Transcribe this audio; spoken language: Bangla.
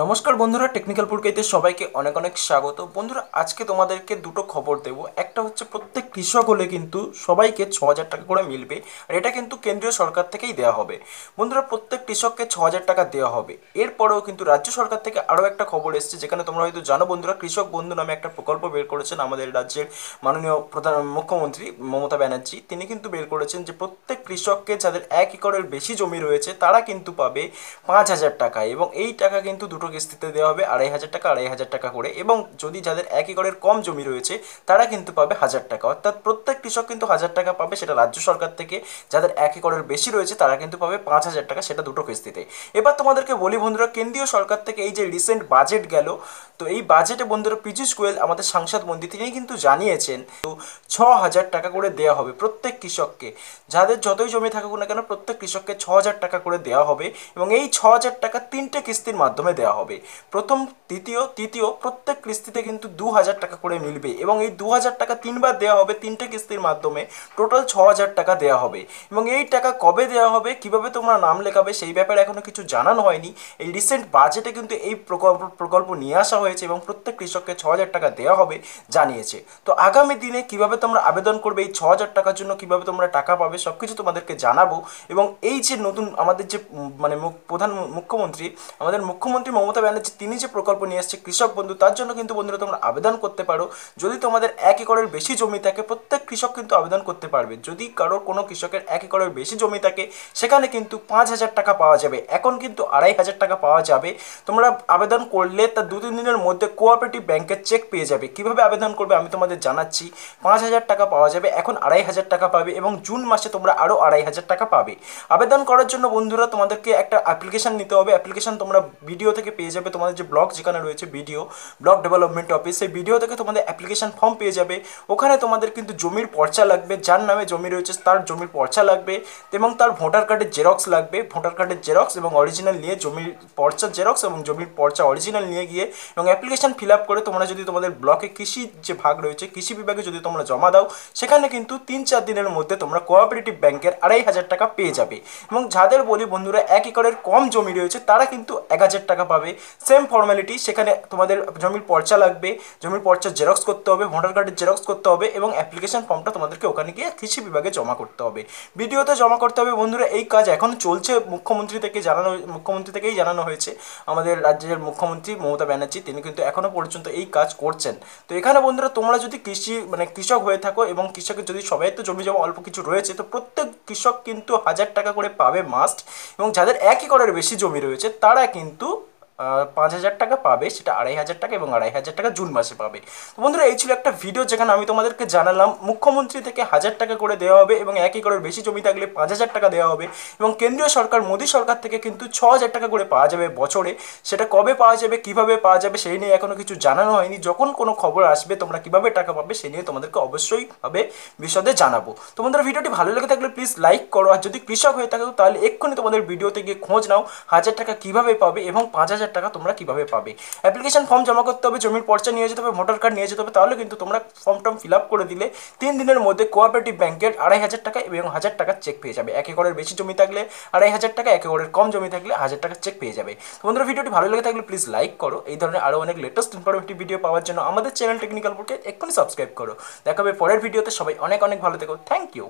নমস্কার বন্ধুরা, টেকনিক্যাল পুরকাইতে সবাইকে অনেক অনেক স্বাগত। বন্ধুরা, আজকে তোমাদেরকে দুটো খবর দেব। একটা হচ্ছে প্রত্যেক কৃষক হলে কিন্তু সবাইকে 6,000 টাকা করে মিলবে, আর এটা কিন্তু কেন্দ্রীয় সরকার থেকেই দেওয়া হবে। বন্ধুরা, প্রত্যেক কৃষককে 6,000 টাকা দেওয়া হবে। এরপরেও কিন্তু রাজ্য সরকার থেকে আরও একটা খবর এসেছে, যেখানে তোমরা হয়তো জানো বন্ধুরা, কৃষক বন্ধু নামে একটা প্রকল্প বের করেছেন আমাদের রাজ্যের মাননীয় মুখ্যমন্ত্রী মমতা ব্যানার্জি। তিনি কিন্তু বের করেছেন যে প্রত্যেক কৃষককে যাদের 1 একরের বেশি জমি রয়েছে তারা কিন্তু পাবে 5,000 টাকা, এবং এই টাকা কিন্তু দুটো কিস্তিতে দেওয়া হবে, 2,500 টাকা 2,500 টাকা করে। এবং যদি যাদের 1 একরের কম জমি রয়েছে তারা কিন্তু পাবে 1,000 টাকা, অর্থাৎ প্রত্যেক কৃষক কিন্তু 1,000 টাকা পাবে, সেটা রাজ্য সরকার থেকে। যাদের 1 একরের বেশি রয়েছে তারা কিন্তু পাবে 5,000 টাকা, সেটা দুটো কিস্তিতে। এবার তোমাদেরকে বলি বন্ধুরা, কেন্দ্রীয় সরকার থেকে এই যে রিসেন্ট বাজেট গেল, তো এই বাজেটে বন্ধুরা পীযূষ গোয়েল আমাদের সাংসদ মন্ত্রী তিনি কিন্তু জানিয়েছেন তো 6,000 টাকা করে দেওয়া হবে প্রত্যেক কৃষককে। যাদের যতই জমি থাকুক না কেন, প্রত্যেক কৃষককে 6,000 টাকা করে দেওয়া হবে, এবং এই 6,000 টাকা তিনটে কিস্তির মাধ্যমে দেওয়া হবে। প্রথম, দ্বিতীয়, তৃতীয়, প্রত্যেক কিস্তিতে কিন্তু 2,000 টাকা করে মিলবে, এবং এই 2,000 টাকা তিনবার দেওয়া হবে তিনটে কিস্তির মাধ্যমে। টোটাল 6,000 টাকা দেওয়া হবে। এবং এই টাকা কবে দেওয়া হবে, কিভাবে তোমরা নাম লেখাবে, সেই ব্যাপারে এখনো কিছু জানানো হয়নি। এই রিসেন্ট বাজেটে কিন্তু এই প্রকল্প নিয়ে আসা হয়েছে, এবং প্রত্যেক কৃষককে 6,000 টাকা দেওয়া হবে জানিয়েছে। তো আগামী দিনে কিভাবে তোমরা আবেদন করবে, এই 6,000 টাকার জন্য কিভাবে তোমরা টাকা পাবে, সব কিছু তোমাদেরকে জানাবো। এবং এই যে নতুন আমাদের যে মানে প্রধান মুখ্যমন্ত্রী, আমাদের মুখ্যমন্ত্রী মমতা ব্যানার্জি, তিনি যে প্রকল্প নিয়ে এসেছে কৃষক বন্ধু, তার জন্য কিন্তু বন্ধুরা তোমরা আবেদন করতে পারো। যদি তোমাদের 1 একরের বেশি জমি থাকে, প্রত্যেক কৃষক কিন্তু আবেদন করতে পারবে। যদি কারোর কোনো কৃষকের 1 একরের বেশি জমি থাকে, সেখানে কিন্তু 5,000 টাকা পাওয়া যাবে। এখন কিন্তু 2,500 টাকা পাওয়া যাবে। তোমরা আবেদন করলে তার 2-3 দিনের মধ্যে কোঅপারেটিভ ব্যাংকের চেক পেয়ে যাবে। কিভাবে আবেদন করবে আমি তোমাদের জানাচ্ছি। 5,000 টাকা পাওয়া যাবে, এখন 2,500 টাকা পাবে, এবং জুন মাসে তোমরা আরও 2,500 টাকা পাবে। আবেদন করার জন্য বন্ধুরা তোমাদেরকে একটা অ্যাপ্লিকেশন নিতে হবে। অ্যাপ্লিকেশন তোমরা ভিডিও থেকে পেয়ে যাবে, তোমাদের যে ব্লক যেখানে রয়েছে ভিডিও, ব্লক ডেভেলপমেন্ট অফিস, সেই ভিডিও থেকে তোমাদের অ্যাপ্লিকেশন ফর্ম পেয়ে যাবে। ওখানে তোমাদের কিন্তু জমির পর্চা লাগবে, যার নামে জমি রয়েছে তার জমির পর্চা লাগবে, এবং তার ভোটার কার্ডের জেরক্স লাগবে। ভোটার কার্ডের জেরক্স এবং অরিজিনাল নিয়ে, জমির পর্চার জেরক্স এবং জমির পর্চা অরিজিনাল নিয়ে গিয়ে, এবং অ্যাপ্লিকেশন ফিল আপ করে তোমরা যদি তোমাদের ব্লকে কৃষি যে ভাগ রয়েছে, কৃষি বিভাগে যদি তোমরা জমা দাও, সেখানে কিন্তু 3-4 দিনের মধ্যে তোমরা কোঅপারেটিভ ব্যাংকের 2,500 টাকা পেয়ে যাবে। এবং যাদের বলি বন্ধুরা 1 একরের কম জমি রয়েছে, তারা কিন্তু 1,000 টাকা পাবে। সেম ফর্মালিটি, সেখানে তোমাদের জমির পর্চা লাগবে, জমির পর্চার জেরক্স করতে হবে, ভোটার কার্ডের জেরক্স করতে হবে, এবং অ্যাপ্লিকেশন ফর্মটা তোমাদেরকে ওখানে গিয়ে কৃষি বিভাগে জমা করতে হবে, ভিডিওতে জমা করতে হবে। বন্ধুরা, এই কাজ এখন চলছে, মুখ্যমন্ত্রী থেকেই জানানো হয়েছে। আমাদের রাজ্যের মুখ্যমন্ত্রী মমতা ব্যানার্জি তিনি কিন্তু এখনও পর্যন্ত এই কাজ করছেন। তো এখানে বন্ধুরা তোমরা যদি কৃষক হয়ে থাকো, এবং কৃষকের যদি সবাই তো জমি জমা অল্প কিছু রয়েছে, তো প্রত্যেক কৃষক কিন্তু 1,000 টাকা করে পাবে মাস্ট। এবং যাদের 1 একরের বেশি জমি রয়েছে তারা কিন্তু 5,000 টাকা পাবে, সেটা 2,500 টাকা, এবং 2,500 টাকা জুন মাসে পাবে। তো বন্ধুরা, এই ছিল একটা ভিডিও যেখানে আমি তোমাদেরকে জানালাম মুখ্যমন্ত্রী থেকে 1,000 টাকা করে দেওয়া হবে, এবং 1 একরের বেশি জমি থাকলে 5,000 টাকা দেওয়া হবে। এবং কেন্দ্রীয় সরকার মোদী সরকার থেকে কিন্তু 6,000 টাকা করে পাওয়া যাবে বছরে। সেটা কবে পাওয়া যাবে, কিভাবে পাওয়া যাবে, সেই নিয়ে এখনো কিছু জানানো হয়নি। যখন কোনো খবর আসবে তোমরা কিভাবে টাকা পাবে সেই নিয়ে তোমাদেরকে অবশ্যই ভাবে বিশদে জানাবো। তো বন্ধুরা, ভিডিওটি ভালো লেগে থাকলে প্লিজ লাইক করো, আর যদি কৃষক হয়ে থাকো তাহলে এক্ষুনি তোমাদের ভিডিওতে গিয়ে খোঁজ নাও 1,000 টাকা কিভাবে পাবে, এবং 5,000 টাকা তোমরা কিভাবে পাবে। অ্যাপ্লিকেশন ফর্ম জমা করতে হবে, জমির পর্চা নিয়ে যেতে হবে, ভোটার কার্ড নিয়ে যেতে হবে, তাহলে কিন্তু তোমরা ফর্ম টর্ম ফিল আপ করে দিলে 3 দিনের মধ্যে কোঅপারেটিভ ব্যাংকের 2,500 টাকা এবং 1,000 টাকার চেক পেয়ে যাবে। 1 একরের বেশি জমি থাকলে 2,500 টাকা, 1 একরের কম জমি থাকলে 1,000 টাকার চেক পেয়ে যাবে। তো বন্ধুরা, ভিডিওটি ভালো লেগে থাকলে প্লিজ লাইক করো। এই ধরনের আরও অনেক লেটেস্ট ইনফরমেটিভ ভিডিও পাওয়ার জন্য আমাদের চ্যানেল টেকনিক্যাল পুরকে এক্ষুনি সাবস্ক্রাইব করো। দেখা হবে পরের ভিডিওতে। সবাই অনেক অনেক ভালো থেকো। Thank you.